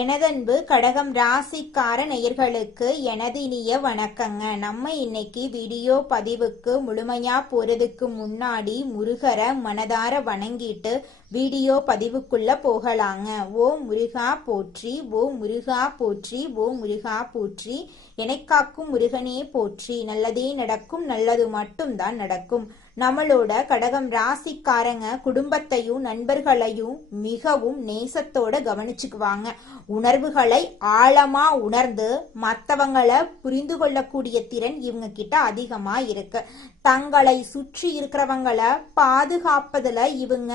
எனதன்பு கடகம் ராசிக்கார நேயர்களுக்கு எனது இனிய வணக்கங்க. நம்ம இன்னைக்கு வீடியோ பதிவுக்கு முழுமையா போறதுக்கு முன்னாடி முருகரை மனதார வணங்கிட்டு வீடியோ பதிவுக்குள்ள போகலாங்க. ஓ முருகா போற்றி, ஓ முருகா போற்றி, ஓ முருகா போற்றி, எனக்காக்கும் முருகனே போற்றி. நல்லதே நடக்கும், நல்லது மட்டும்தான் நடக்கும். நம்மளோட கடகம் ராசிக்காரங்க குடும்பத்தையும் நண்பர்களையும் மிகவும் நேசத்தோட கவனிச்சுக்குவாங்க. உணர்வுகளை ஆழமா உணர்ந்து மற்றவங்களை புரிந்து கொள்ளக்கூடிய திறன் இவங்க கிட்ட அதிகமா இருக்கு. தங்களை சுற்றி இருக்கிறவங்களை பாதுகாப்பதுல இவங்க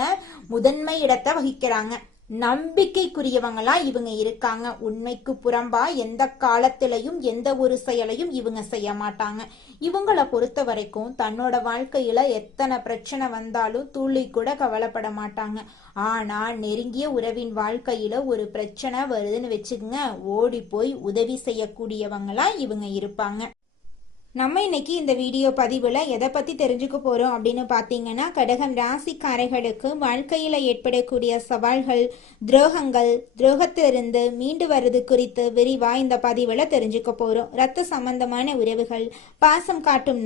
முதன்மை இடத்தை வகிக்கிறாங்க. நம்பிக்கைக்குரியவங்களா இவங்க இருக்காங்க. உண்மைக்கு புறம்பா எந்த காலத்திலையும் எந்த ஒரு செயலையும் இவங்க செய்ய மாட்டாங்க. இவங்களை பொறுத்த வரைக்கும் தன்னோட வாழ்க்கையில எத்தனை பிரச்சனை வந்தாலும் துளி கூட கவலைப்பட மாட்டாங்க. ஆனா நெருங்கிய உறவின் வாழ்க்கையில ஒரு பிரச்சனை வருதுன்னு வச்சுக்கோங்க, ஓடி போய் உதவி செய்யக்கூடியவங்களா இவங்க இருப்பாங்க. நம்ம இன்னைக்கு இந்த வீடியோ பதிவில் எதை பற்றி தெரிஞ்சுக்க போகிறோம் அப்படின்னு பார்த்தீங்கன்னா, கடகம் ராசிக்காரர்களுக்கு வாழ்க்கையில் ஏற்படக்கூடிய சவால்கள், துரோகத்திலிருந்து மீண்டு வர்றது குறித்து விரிவாக இந்த பதிவில் தெரிஞ்சுக்க போகிறோம். ரத்த சம்பந்தமான உறவுகள், பாசம் காட்டும்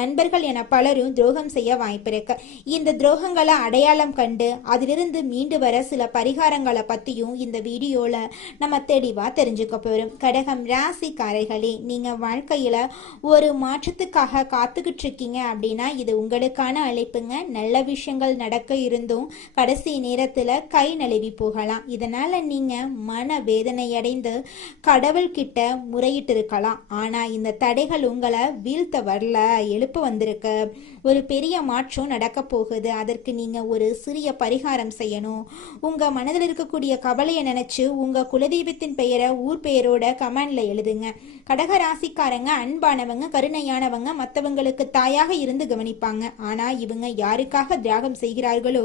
நண்பர்கள் என பலரும் துரோகம் செய்ய வாய்ப்பிருக்கு. இந்த துரோகங்களை அடையாளம் கண்டு அதிலிருந்து மீண்டு வர சில பரிகாரங்களை பற்றியும் இந்த வீடியோவில் நம்ம தெளிவாக தெரிஞ்சுக்க போகிறோம். கடகம் ராசிக்காரர்களே, நீங்கள் வாழ்க்கையில் ஒரு மாற்றத்துக்காக காத்துக்கிட்டு இருக்கீங்க அப்படின்னா இது உங்களுக்கான அழைப்புங்க. நல்ல விஷயங்கள் நடக்க இருந்தும் கடைசி நேரத்துல கை நழுவி போகலாம். இதனால நீங்க மன வேதனை அடைந்து கடவுள்கிட்ட முறையிட்டு இருக்கலாம். ஆனா இந்த தடைகள் உங்களை வீழ்த்த வரல, எழுப்ப வந்திருக்கு. ஒரு பெரிய மாற்றம் நடக்க போகுது. அதற்கு நீங்க ஒரு சிறிய பரிகாரம் செய்யணும். உங்க மனதில் இருக்கக்கூடிய கவலையை நினைச்சு உங்க குலதெய்வத்தின் பெயரை ஊர் பெயரோட கமெண்ட்ல எழுதுங்க. கடக ராசிக்காரங்க அன்பானவங்க, கருணையானவங்க, மற்றவங்களுக்கு தாயாக இருந்து கவனிப்பாங்க. ஆனா இவங்க யாருக்காக தியாகம் செய்கிறார்களோ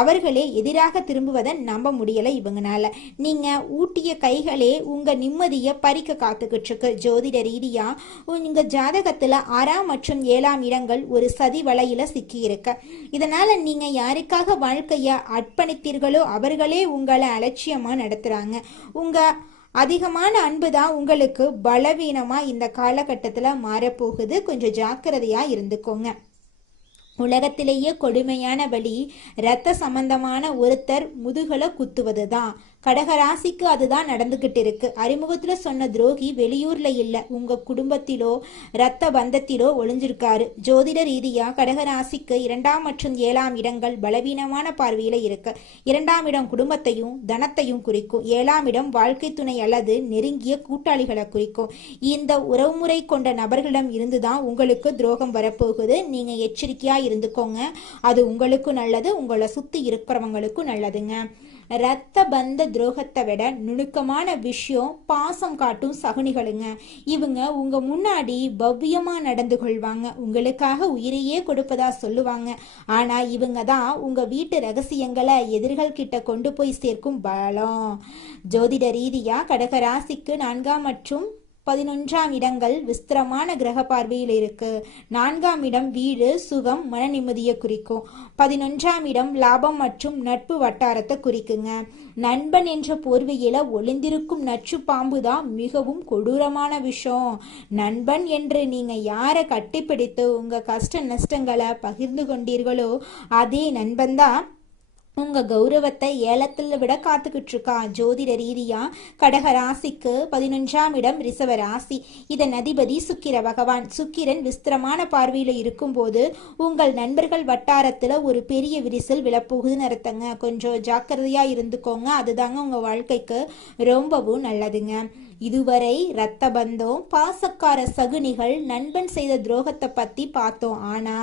அவர்களே எதிராக திரும்புவதை நம்ப முடியல இவங்கனால. நீங்க ஊட்டிய கைகளே உங்க நிம்மதியை பறிக்க காத்துக்கிட்டு இருக்கு. ஜோதிட ரீதியா உங்க ஜாதகத்துல 6ஆம் மற்றும் 7ஆம் இடங்கள் ஒரு சதி வலையில சிக்கி இருக்க. இதனால நீங்க யாருக்காக வாழ்க்கைய அர்ப்பணித்தீர்களோ அவர்களே உங்களை அலட்சியமா நடத்துறாங்க. உங்க அதிகமான அன்பு தான் உங்களுக்கு பலவீனமா இந்த காலகட்டத்துல மாறப்போகுது. கொஞ்சம் ஜாக்கிரதையா இருந்துக்கோங்க. உலகத்திலேயே கொடுமையான வழி இரத்த சம்பந்தமான ஒருத்தர் முதுகலை குத்துவது தான். கடகராசிக்கு அதுதான் நடந்துகிட்டு இருக்கு. அறிமுகத்துல சொன்ன துரோகி வெளியூர்ல இல்ல, உங்க குடும்பத்திலோ இரத்த பந்தத்திலோ ஒளிஞ்சிருக்காரு. ஜோதிட ரீதியா கடகராசிக்கு 2ஆம் மற்றும் 7ஆம் இடங்கள் பலவீனமான பார்வையில இருக்கு. 2ஆம் இடம் குடும்பத்தையும் தனத்தையும் குறிக்கும். 7ஆம் இடம் வாழ்க்கை துணை அல்லது நெருங்கிய கூட்டாளிகளை குறிக்கும். இந்த உறவுமுறை கொண்ட நபர்களிடம் இருந்துதான் உங்களுக்கு துரோகம் வரப்போகுது. நீங்க எச்சரிக்கையா இருந்துக்கோங்க. அது உங்களுக்கும் நல்லது, உங்களை சுத்தி இருக்கிறவங்களுக்கும் நல்லதுங்க. இரத்த பந்த துரோகத்தை விட நுணுக்கமான விஷயம் பாசம் காட்டும் சகுனிகளுங்க. இவங்க உங்க முன்னாடி பவ்யமா நடந்து கொள்வாங்க, உங்களுக்காக உயிரையே கொடுப்பதா சொல்லுவாங்க. ஆனா இவங்க தான் உங்க வீட்டு ரகசியங்களை எதிர்கள் கிட்ட கொண்டு போய் சேர்க்கும் பலம். ஜோதிட ரீதியா கடக ராசிக்கு 4ஆம் மற்றும் 11ஆம் இடங்கள் விஸ்திரமான கிரக பார்வையில் இருக்கு. 4ஆம் இடம் வீடு, சுகம், மன நிம்மதியை குறிக்கும். 11ஆம் இடம் லாபம் மற்றும் நட்பு வட்டாரத்தை குறிக்குங்க. நண்பன் என்ற போர்வையில ஒளிந்திருக்கும் நச்சு பாம்பு தான் மிகவும் கொடூரமான விஷயம். நண்பன் என்று நீங்க யாரை கட்டிப்பிடித்து உங்க கஷ்ட நஷ்டங்களை பகிர்ந்து கொண்டீர்களோ அதே நண்பன் தான் உங்க கௌரவத்தை ஏலத்தில் விட காத்துக்கிட்டு இருக்கா. ஜோதிட ரீதியா கடக ராசிக்கு 11ஆம் இடம் ரிஷப ராசி. இதன் அதிபதி சுக்கிர பகவான். சுக்கிரன் விஸ்திரமான பார்வையில இருக்கும் போது உங்கள் நண்பர்கள் வட்டாரத்துல ஒரு பெரிய விரிசல் விழப்போகுதுன்னு அர்த்தங்க. கொஞ்சம் ஜாக்கிரதையா இருந்துக்கோங்க. அதுதாங்க உங்க வாழ்க்கைக்கு ரொம்பவும் நல்லதுங்க. இதுவரை இரத்த பந்தம், பாசக்கார சகுனிகள், நண்பன் செய்த துரோகத்தை பத்தி பார்த்தோம். ஆனா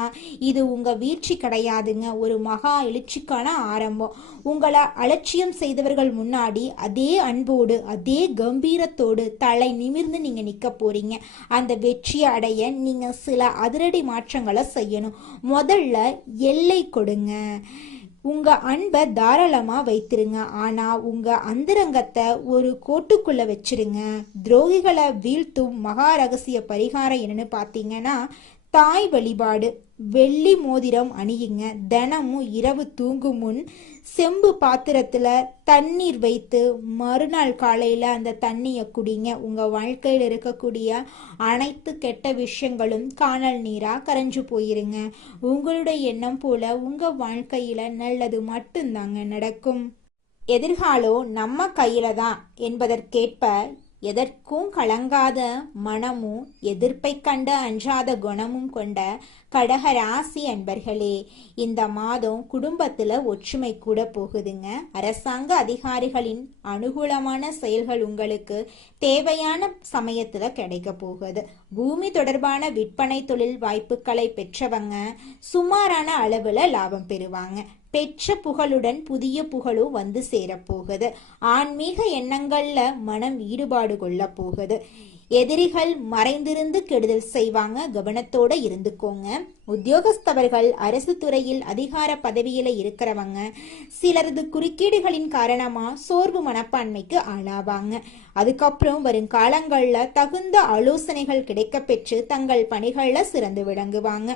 இது உங்க வீழ்ச்சி கிடையாதுங்க, ஒரு மகா எழுச்சிக்கான ஆரம்பம். உங்களை அலட்சியம் செய்தவர்கள் முன்னாடி அதே அன்போடு அதே கம்பீரத்தோடு தலை நிமிர்ந்து நீங்க நிக்க போறீங்க. அந்த வெற்றியை அடைய நீங்க சில அதிரடி மாற்றங்களை செய்யணும். முதல்ல எல்லை கொடுங்க. உங்க அன்பை தாராளமா வைத்திருங்க. ஆனா உங்க அந்தரங்கத்தை ஒரு கோட்டுக்குள்ள வச்சிருங்க. துரோகிகளை வீழ்த்தும் மகா ரகசிய பரிகாரம் என்னன்னு பாத்தீங்கன்னா தாய் வழிபாடு. வெள்ளி மோதிரம் அணியுங்க. தினமும் இரவு தூங்கும் முன் செம்பு பாத்திரத்துல தண்ணீர் வைத்து மறுநாள் காலையில அந்த தண்ணியை குடிங்க. உங்க வாழ்க்கையில் இருக்கக்கூடிய அனைத்து கெட்ட விஷயங்களும் காணல் நீரா கரைஞ்சு போயிருங்க. உங்களுடைய எண்ணம் போல உங்க வாழ்க்கையில நல்லது மட்டும்தாங்க நடக்கும். எதிர்காலம் நம்ம கையில தான் என்பதற்கேற்ப எதற்கும் கலங்காத மனமும் எதிர்ப்பை கண்டு அஞ்சாத குணமும் கொண்ட கடகராசி அன்பர்களே, இந்த மாதம் குடும்பத்துல ஒற்றுமை கூட போகுதுங்க. அரசாங்க அதிகாரிகளின் அனுகூலமான செயல்கள் உங்களுக்கு தேவையான சமயத்துல கிடைக்க போகுது. பூமி தொடர்பான விற்பனை தொழில் வாய்ப்புகளை பெற்றவங்க சுமாரான அளவுல லாபம் பெறுவாங்க. பெற்ற புகழுடன் புதிய புகழும் வந்து சேரப்போகுது. ஆன்மீக எண்ணங்கள்ல மனம் ஈடுபாடு கொள்ள போகுது. எதிரிகள் மறைந்திருந்து கெடுதல் செய்வாங்க, கவனத்தோட இருந்துக்கோங்க. உத்தியோகஸ்தவர்கள் அரசு துறையில் அதிகார பதவியில இருக்கிறவங்க சிலரது குறுக்கீடுகளின் காரணமா சோர்வு மனப்பான்மைக்கு ஆளாவாங்க. அதுக்கப்புறம் வரும் காலங்கள்ல தகுந்த ஆலோசனைகள் கிடைக்க பெற்று தங்கள் பணிகள்ல சிறந்து விளங்குவாங்க.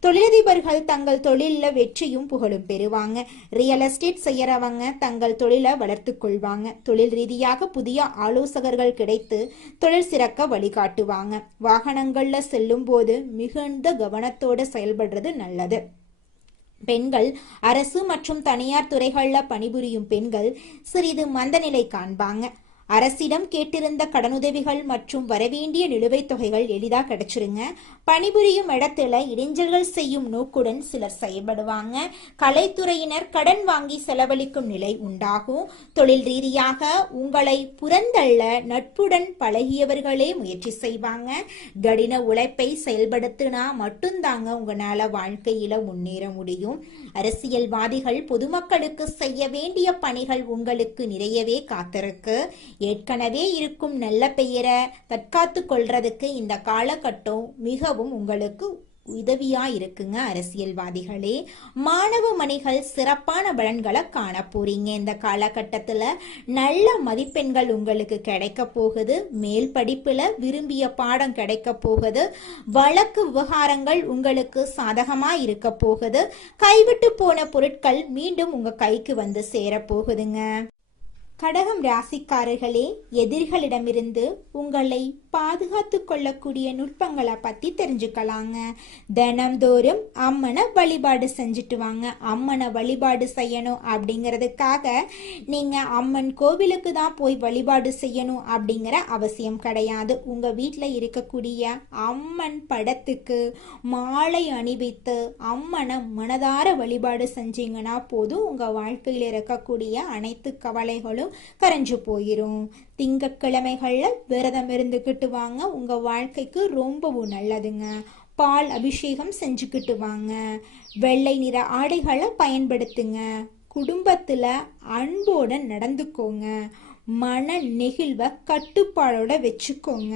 தொழிலதிபர்கள் தங்கள் தொழில வெற்றியும் புகழும் பெறுவாங்க. ரியல் எஸ்டேட் செய்யறவங்க தங்கள் தொழிலை வளர்த்து கொள்வாங்க. தொழில் ரீதியாக புதிய ஆலோசகர்கள் கிடைத்து தொழில் சிறக்க வழிகாட்டுவாங்க. வாகனங்கள்ல செல்லும் போது மிகுந்த கவனத்தோட செயல்படுறது நல்லது. பெண்கள் அரசு மற்றும் தனியார் துறைகள்ல பணிபுரியும் பெண்கள் சிறிது மந்தநிலை காண்பாங்க. அரசிடம் கேட்டிருந்த கடனுதவிகள் மற்றும் வரவேண்டிய நிலுவைத் தொகைகள் எளிதா கிடைச்சிருங்க. பணிபுரியும் இடத்துல இடைஞ்சல்கள் செய்யும் நோக்குடன் சிலர் செயல்படுவாங்க. கலைத்துறையினர் கடன் வாங்கி செலவழிக்கும் நிலை உண்டாகும். தொழில் ரீதியாக உங்களை புறந்தள்ள நட்புடன் பழகியவர்களே முயற்சி செய்வாங்க. கடின உழைப்பை செயல்படுத்தினா மட்டும்தாங்க உங்களால வாழ்க்கையில முன்னேற முடியும். அரசியல்வாதிகள் பொதுமக்களுக்கு செய்ய வேண்டிய பணிகள் உங்களுக்கு நிறையவே காத்திருக்கு. ஏற்கனவே இருக்கும் நல்ல பெயரை தற்காத்து கொள்றதுக்கு இந்த காலகட்டம் மிகவும் உங்களுக்கு உதவியா இருக்குங்க. அரசியல்வாதிகளே, மாணவ மணிகள் சிறப்பான பலன்களை காண போறீங்க. இந்த காலகட்டத்துல நல்ல மதிப்பெண்கள் உங்களுக்கு கிடைக்க போகுது. மேல் படிப்புல விரும்பிய பாடம் கிடைக்க போகுது. வழக்கு விவகாரங்கள் உங்களுக்கு சாதகமா இருக்க போகுது. கைவிட்டு போன பொருட்கள் மீண்டும் உங்க கைக்கு வந்து சேர போகுதுங்க. கடகம் ராசிக்காரர்களே, எதிரிகளிடமிருந்து உங்களை பாதுகாத்து கொள்ளக்கூடிய நுட்பங்களை பத்தி தெரிஞ்சுக்கலாங்க. தினம்தோறும் அம்மனை வழிபாடு செஞ்சுட்டு வாங்க. அம்மனை வழிபாடு செய்யணும் அப்படிங்கிறதுக்காக நீங்க அம்மன் கோவிலுக்கு தான் போய் வழிபாடு செய்யணும் அப்படிங்கிற அவசியம் கிடையாது. உங்க வீட்டில் இருக்கக்கூடிய அம்மன் படத்துக்கு மாலை அணிவித்து அம்மனை மனதார வழிபாடு செஞ்சீங்கன்னா போதும், உங்க வாழ்க்கையில் இருக்கக்கூடிய அனைத்து கவலைகளும் கரைஞ்சு போயிரும். திங்கட்கிழமைகள்ல விரதம் இருந்துக்கிட்டு வாங்க. உங்க வாழ்க்கைக்கு ரொம்பவும் நல்லதுங்க. பால் அபிஷேகம் செஞ்சுக்கிட்டு வாங்க. வெள்ளை நிற ஆடைகளை பயன்படுத்துங்க. குடும்பத்துல அன்போட நடந்துக்கோங்க. மன நெகிழ்வை கட்டுப்பாடோட வச்சுக்கோங்க.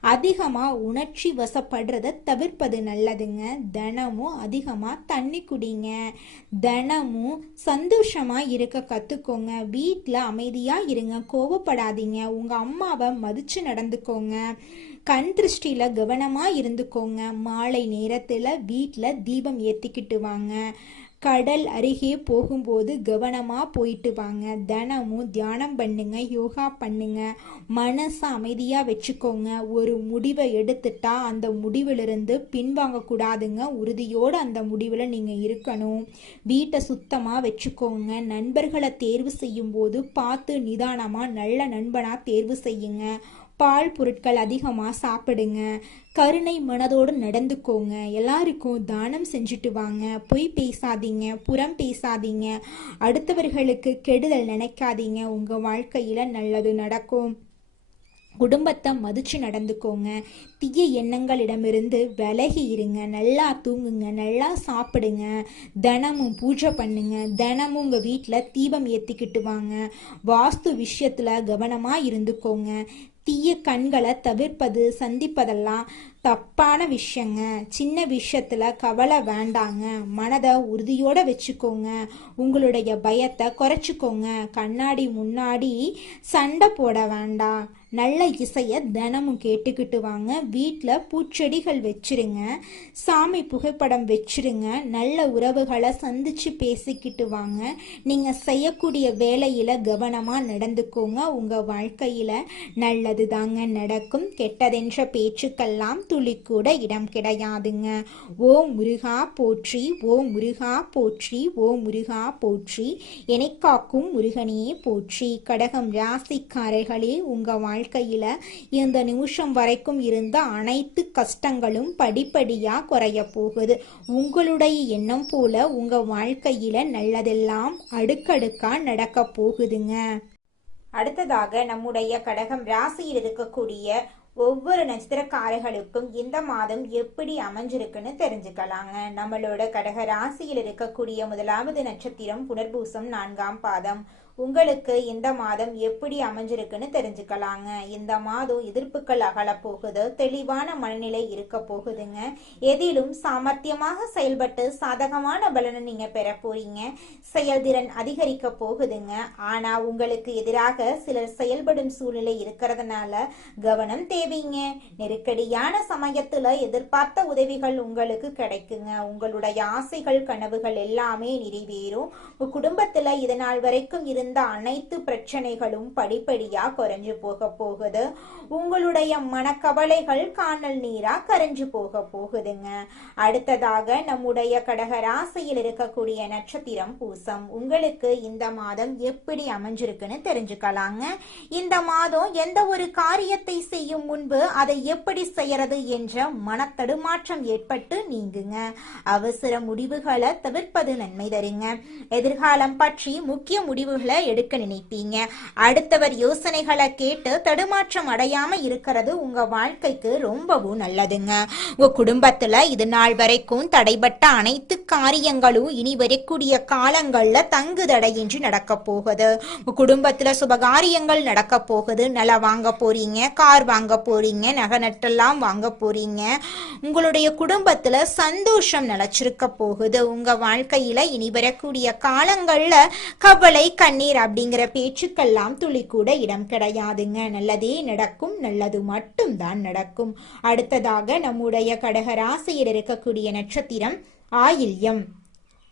அதிகமா உணர்ச்சி வசப்படுறத தவிர்ப்பது நல்லதுங்க. தினமும் அதிகமா தண்ணி குடிங்க. தினமும் சந்தோஷமா இருக்க கத்துக்கோங்க. வீட்டில் அமைதியா இருங்க, கோவப்படாதீங்க. உங்க அம்மாவை மதிச்சு நடந்துக்கோங்க. கண் திருஷ்டியில கவனமா இருந்துக்கோங்க. மாலை நேரத்துல வீட்டுல தீபம் ஏத்திக்கிட்டு வாங்க. கடல் அருகே போகும்போது கவனமா போயிட்டு வாங்க. தினமும் தியானம் பண்ணுங்க, யோகா பண்ணுங்க. மனசை அமைதியா வச்சுக்கோங்க. ஒரு முடிவை எடுத்துட்டா அந்த முடிவிலிருந்து பின்வாங்க கூடாதுங்க. உறுதியோடு அந்த முடிவில் நீங்க இருக்கணும். வீட்டை சுத்தமா வச்சுக்கோங்க. நண்பர்களை தேர்வு செய்யும் போது பார்த்து நிதானமா நல்ல நண்பனா தேர்வு செய்யுங்க. பால் பொருட்கள் அதிகமாக சாப்பிடுங்க. கருணை மனதோடு நடந்துக்கோங்க. எல்லாருக்கும் தானம் செஞ்சுட்டு வாங்க. பொய் பேசாதீங்க, புறம் பேசாதீங்க. அடுத்தவர்களுக்கு கெடுதல் நினைக்காதீங்க. உங்கள் வாழ்க்கையில் நல்லது நடக்கும். குடும்பத்தை மதிச்சு நடந்துக்கோங்க. தீய எண்ணங்களிடமிருந்து விலகி இருங்க. நல்லா தூங்குங்க, நல்லா சாப்பிடுங்க. தினமும் பூஜை பண்ணுங்க. தினமும் உங்கள் வீட்டில் தீபம் ஏற்றிக்கிட்டு வாங்க. வாஸ்து விஷயத்தில் கவனமாக இருந்துக்கோங்க. தீய கண்களை தவிர்ப்பது, சந்திப்பதெல்லாம் தப்பான விஷயங்க. சின்ன விஷயத்துல கவலை வேண்டாங்க. மனதை உறுதியோட வச்சுக்கோங்க. உங்களுடைய பயத்தை குறைச்சிக்கோங்க. கண்ணாடி முன்னாடி சண்டை போட வேண்டாம். நல்ல இசையை தினமும் கேட்டுக்கிட்டு வாங்க. வீட்டில் பூச்செடிகள் வச்சிருங்க, சாமி புகைப்படம் வச்சிருங்க, நல்ல உறவுகளை சந்திச்சு பேசிக்கிட்டு வாங்க. நீங்கள் செய்யக்கூடிய வேலையில் கவனமாக நடந்துக்கோங்க. உங்கள் வாழ்க்கையில் நல்லது தாங்க நடக்கும். கெட்டதென்ற பேச்சுக்கெல்லாம் துளி கூட இடம் கிடையாதுங்க. ஓ முருகா போற்றி, ஓ முருகா போற்றி, ஓ முருகா போற்றி, என்னை காக்கும் முருகனே போற்றி. கடகம் ராசிக்காரர்களே, உங்கள் வாழ்க்கையில இந்த நிமிஷம் வரைக்கும் இருந்த அனைத்து கஷ்டங்களும் படிப்படியா குறைய போகுது. உங்களுடைய எண்ணம் போல உங்க வாழ்க்கையில நல்லதெல்லாம் அடுக்கடுக்கா நடக்க போகுதுங்க. அடுத்ததாக நம்முடைய கடகம் ராசியில் இருக்கக்கூடிய ஒவ்வொரு நட்சத்திரக்காரர்களுக்கும் இந்த மாதம் எப்படி அமைஞ்சிருக்குன்னு தெரிஞ்சுக்கலாங்க. நம்மளோட கடக ராசியில் இருக்கக்கூடிய முதலாவது நட்சத்திரம் புனர்பூசம் 4ஆம் பாதம். உங்களுக்கு இந்த மாதம் எப்படி அமைஞ்சிருக்குன்னு தெரிஞ்சுக்கலாங்க. இந்த மாதம் எதிர்ப்புகள் அகல போகுது, தெளிவான மனநிலை இருக்க போகுதுங்க. எதிலும் சாமர்த்தியமாக செயல்பட்டு சாதகமான பலனை நீங்க பெற போறீங்க. செயல்திறன் அதிகரிக்க போகுதுங்க. ஆனா உங்களுக்கு எதிராக சிலர் செயல்படும் சூழ்நிலை இருக்கிறதுனால கவனம் தேவைங்க. நெருக்கடியான சமயத்துல எதிர்பார்த்த உதவிகள் உங்களுக்கு கிடைக்குங்க. உங்களுடைய ஆசைகள் கனவுகள் எல்லாமே நிறைவேறும். குடும்பத்துல இதனால் வரைக்கும் இருந்த அனைத்து பிரச்சனைகளும் படிப்படியா குறைஞ்சு போக போகுது. உங்களுடைய மனக்கவலைகள் காணல் நீரா கரைஞ்சு போக போகுதுங்க. அடுத்ததாக நம்முடைய கடக ராசியில் இருக்கக்கூடிய நட்சத்திரம் பூசம். உங்களுக்கு இந்த மாதம் எப்படி அமைஞ்சிருக்குன்னு தெரிஞ்சுக்கலாங்க. இந்த மாதம் எந்த ஒரு காரியத்தை செய்யும் முன்பு அதை எப்படி செய்யறது என்ற மனத்தடுமாற்றம் ஏற்பட்டு நீங்குங்க. அவசர முடிவுகளை தவிர்ப்பது நன்மை தருங்க. எதிர்காலம் பற்றி முக்கிய முடிவுகளை எடுக்க நினைப்பீங்க. அடுத்தவர் யோசனைகளை கேட்டு தடுமாற்றம் அடையாம இருக்கிறது உங்க வாழ்க்கைக்கு ரொம்பவும் நல்லதுங்க. உங்க குடும்பத்துல இது நாள் வரைக்கும் தடைபட்ட அனைத்து காரியங்களும் இனி வரக்கூடிய காலங்கள்ல தங்கு தடையின்றி நடக்க போகுது. உங்க குடும்பத்துல சுபகாரியங்கள் நடக்க போகுது. நிலம் வாங்க போறீங்க, கார் வாங்க போறீங்க, நகை நட்டெல்லாம் வாங்க போறீங்க. உங்களுடைய குடும்பத்துல சந்தோஷம் நிலைச்சிருக்க போகுது. உங்க வாழ்க்கையில இனி வரக்கூடிய காலங்கள்ல கவலை கண்ணீர் அப்படிங்கிற பேச்சுக்கெல்லாம் துளி கூட இடம் கிடையாதுங்க. நல்லதே நடக்கும், நல்லது மட்டும் தான் நடக்கும். அடுத்ததாக நம்முடைய கடக ராசியில் இருக்கக்கூடிய நட்சத்திரம் ஆயில்யம்.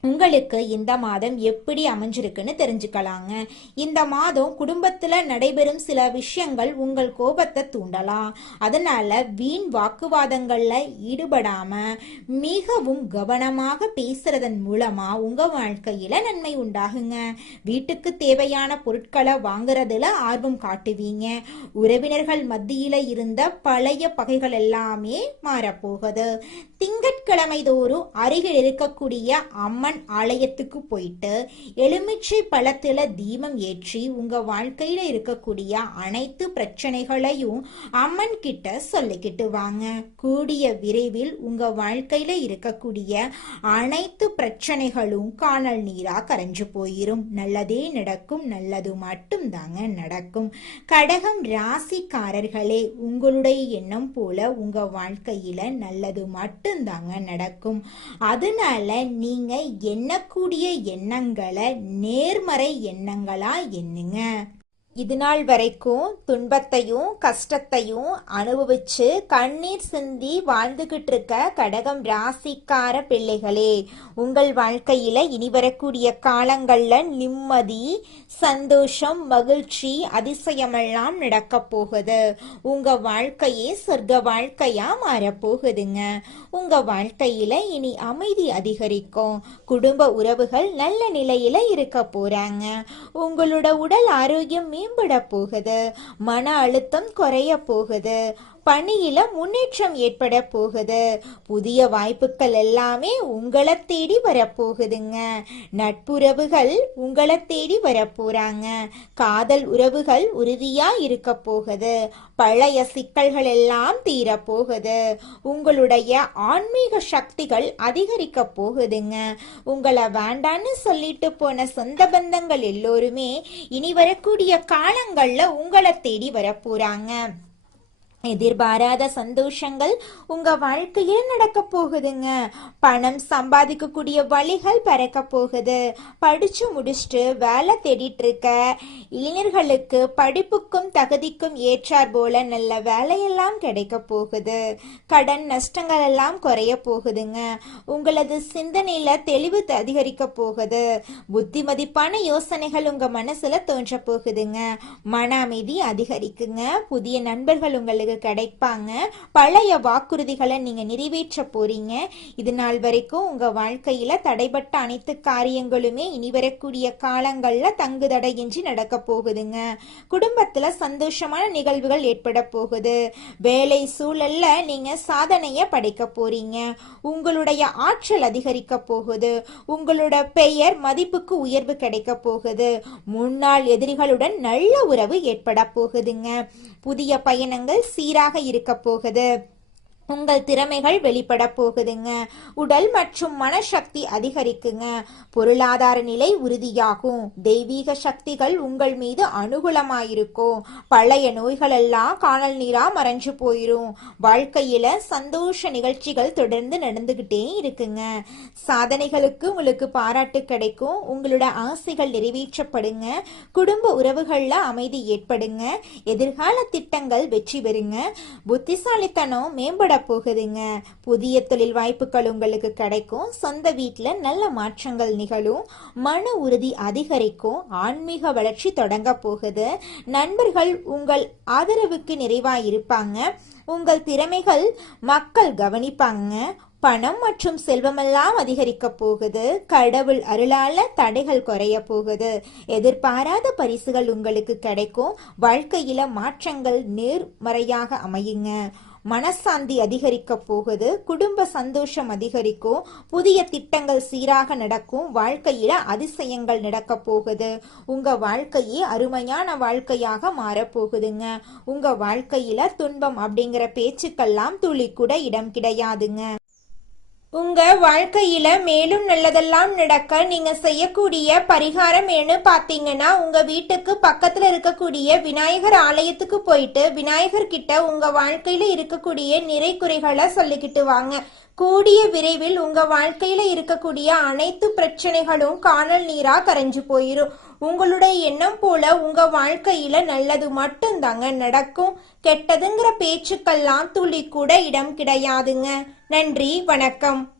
உங்களுக்கு இந்த மாதம் எப்படி அமைஞ்சிருக்குன்னு தெரிஞ்சுக்கலாங்க. இந்த மாதம் குடும்பத்துல நடைபெறும் சில விஷயங்கள் உங்கள் கோபத்தை தூண்டலாம். அதனால வீண் வாக்குவாதங்கள்ல ஈடுபடாம மிகவும் கவனமாக பேசுறதன் மூலமா உங்க வாழ்க்கையில நன்மை உண்டாகுங்க. வீட்டுக்கு தேவையான பொருட்களை வாங்குறதுல ஆர்வம் காட்டுவீங்க. உறவினர்கள் மத்தியில இருந்த பழைய பகைகள் எல்லாமே மாறப்போகுது. திங்கட்கிழமை தோறும் அருகில் இருக்கக்கூடிய அம்மன் ஆலயத்துக்கு போயிட்டு எலுமிச்சை பழத்துல தீபம் ஏற்றி உங்க வாழ்க்கையில இருக்கக்கூடிய அனைத்து பிரச்சனைகளையும் அம்மன் கிட்ட சொல்லிக்கிட்டு வாங்க. கூடிய விரைவில் உங்க வாழ்க்கையில இருக்கக்கூடிய அனைத்து பிரச்சனைகளும் காணல் நீரா கரைஞ்சு போயிரும். நல்லதே நடக்கும், நல்லது மட்டும் தாங்க நடக்கும். கடகம் ராசிக்காரர்களே, உங்களுடைய எண்ணம் போல உங்க வாழ்க்கையில நல்லது மட்டும் தாங்க நடக்கும். அதனால நீங்க எண்ணக்கூடிய எண்ணங்களை நேர்மறை எண்ணங்களா எண்ணுங்க. இது நாள் வரைக்கும் துன்பத்தையும் கஷ்டத்தையும் அனுபவிச்சு கண்ணீர் சிந்தி வாழ்ந்துகிட்டு இருக்க கடகம் ராசிக்கார பிள்ளைகளே, உங்கள் வாழ்க்கையில இனி வரக்கூடிய காலங்கள்ல நிம்மதி, சந்தோஷம், மகிழ்ச்சி, அதிசயமெல்லாம் நடக்க போகுது. உங்க வாழ்க்கையே சொர்க்க வாழ்க்கையா மாறப்போகுதுங்க. உங்க வாழ்க்கையில இனி அமைதி அதிகரிக்கும். குடும்ப உறவுகள் நல்ல நிலையில இருக்க போறாங்க. உங்களோட உடல் ஆரோக்கியம் மேம்பட போகுது. மன அழுத்தம் குறைய போகுது. பணியில முன்னேற்றம் ஏற்பட போகுது. புதிய வாய்ப்புகள் எல்லாமே உங்களை தேடி வரப்போகுதுங்க. நட்புறவுகள் உங்களை தேடி வரப்போறாங்க. காதல் உறவுகள் உறுதியா இருக்க போகுது. பழைய சிக்கல்கள் எல்லாம் தீர போகுது. உங்களுடைய ஆன்மீக சக்திகள் அதிகரிக்க போகுதுங்க. உங்களை வேண்டான்னு சொல்லிட்டு போன சொந்த பந்தங்கள் எல்லோருமே இனி வரக்கூடிய காலங்கள்ல உங்களை தேடி வரப்போறாங்க. எதிர்பாராத சந்தோஷங்கள் உங்க வாழ்க்கையில் நடக்க போகுதுங்க. பணம் சம்பாதிக்கக்கூடிய வழிகள் பிறக்க போகுது. படிச்சு முடிச்சுட்டு வேலை தேடிட்டு இருக்க இளைஞர்களுக்கு படிப்புக்கும் தகுதிக்கும் ஏற்றார் போல நல்ல வேலையெல்லாம் கிடைக்க போகுது. கடன் நஷ்டங்கள் எல்லாம் குறைய போகுதுங்க. உங்களது சிந்தனையில தெளிவு அதிகரிக்க போகுது. புத்திமதிப்பான யோசனைகள் உங்க மனசுல தோன்ற போகுதுங்க. மன அமைதி அதிகரிக்குங்க. புதிய நண்பர்கள் உங்களுக்கு கிடைப்பாங்க. பழைய வாக்குறுதிகளை நீங்க நிறைவேற்ற போறீங்க. இது நாள் வரைக்கும் உங்க வாழ்க்கையில தடைபட்ட அனைத்து காரியங்களுமே இனி வரக்கூடிய காலங்கள்ல தங்குதடையின்றி நடக்க போகுதுங்க. குடும்பத்துல சந்தோஷமான நிகழ்வுகள் ஏற்பட போகுது. வேலை சூழல்ல நீங்க சாதனைய படைக்க போறீங்க. உங்களுடைய ஆற்றல் அதிகரிக்க போகுது. உங்களோட பெயர் மதிப்புக்கு உயர்வு கிடைக்க போகுது. முன்னாள் எதிரிகளுடன் நல்ல உறவு ஏற்பட போகுதுங்க. புதிய பயணங்கள் சீராக இருக்க போகுது. உங்கள் திறமைகள் வெளிப்பட போகுதுங்க. உடல் மற்றும் மனசக்தி அதிகரிக்குங்க. பொருளாதார நிலை உறுதியாகும். தெய்வீக சக்திகள் உங்கள் மீது அனுகூலமாயிருக்கும். பழைய நோய்கள் எல்லாம் காணல் நீரா மறைஞ்சு போயிரும். வாழ்க்கையில சந்தோஷ நிகழ்ச்சிகள் தொடர்ந்து நடந்துகிட்டே இருக்குங்க. சாதனைகளுக்கு உங்களுக்கு பாராட்டு கிடைக்கும். உங்களோட ஆசைகள் நிறைவேற்றப்படுங்க. குடும்ப உறவுகள்ல அமைதி ஏற்படுங்க. எதிர்கால திட்டங்கள் வெற்றி பெறுங்க. புத்திசாலித்தனம் மேம்பட போகுதுங்க. புதிய தொழில் வாய்ப்புகள் உங்களுக்கு கிடைக்கும். சொந்த வீட்டுல நல்ல மாற்றங்கள் நிகழும். மன உறுதி அதிகரிக்கும். ஆன்மீக வளர்ச்சி தொடங்க போகுது. நண்பர்கள் உங்கள் ஆதரவுக்கு நிறைவாயிருப்பாங்க. உங்கள் திறமைகள் மக்கள் கவனிப்பாங்க. பணம் மற்றும் செல்வமெல்லாம் அதிகரிக்க போகுது. கடவுள் அருளால தடைகள் குறைய போகுது. எதிர்பாராத பரிசுகள் உங்களுக்கு கிடைக்கும். வாழ்க்கையில மாற்றங்கள் நேர்மறையாக அமையுங்க. மனசாந்தி அதிகரிக்க போகுது. குடும்ப சந்தோஷம் அதிகரிக்கும். புதிய திட்டங்கள் சீராக நடக்கும். வாழ்க்கையில அதிசயங்கள் நடக்க போகுது. உங்க வாழ்க்கையே அருமையான வாழ்க்கையாக மாறப்போகுதுங்க. உங்க வாழ்க்கையில துன்பம் அப்படிங்கிற பேச்சுக்கெல்லாம் துளி கூட இடம் கிடையாதுங்க. உங்க வாழ்க்கையில மேலும் நல்லதெல்லாம் நடக்க நீங்க செய்யக்கூடிய பரிகாரம் என்ன பாத்தீங்கன்னா, உங்க வீட்டுக்கு பக்கத்துல இருக்கக்கூடிய விநாயகர் ஆலயத்துக்கு போயிட்டு விநாயகர் கிட்ட உங்க வாழ்க்கையில இருக்கக்கூடிய நிறை குறைகளை சொல்லிக்கிட்டு வாங்க. கூடிய விரைவில் உங்க வாழ்க்கையில இருக்கக்கூடிய அனைத்து பிரச்சனைகளும் காணல் நீரா கரைஞ்சு போயிரும். உங்களுடைய எண்ணம் போல உங்க வாழ்க்கையில நல்லது மட்டும்தாங்க நடக்கும். கெட்டதுங்கிற பேச்சுக்கெல்லாம் துளி கூட இடம் கிடையாதுங்க. நன்றி, வணக்கம்.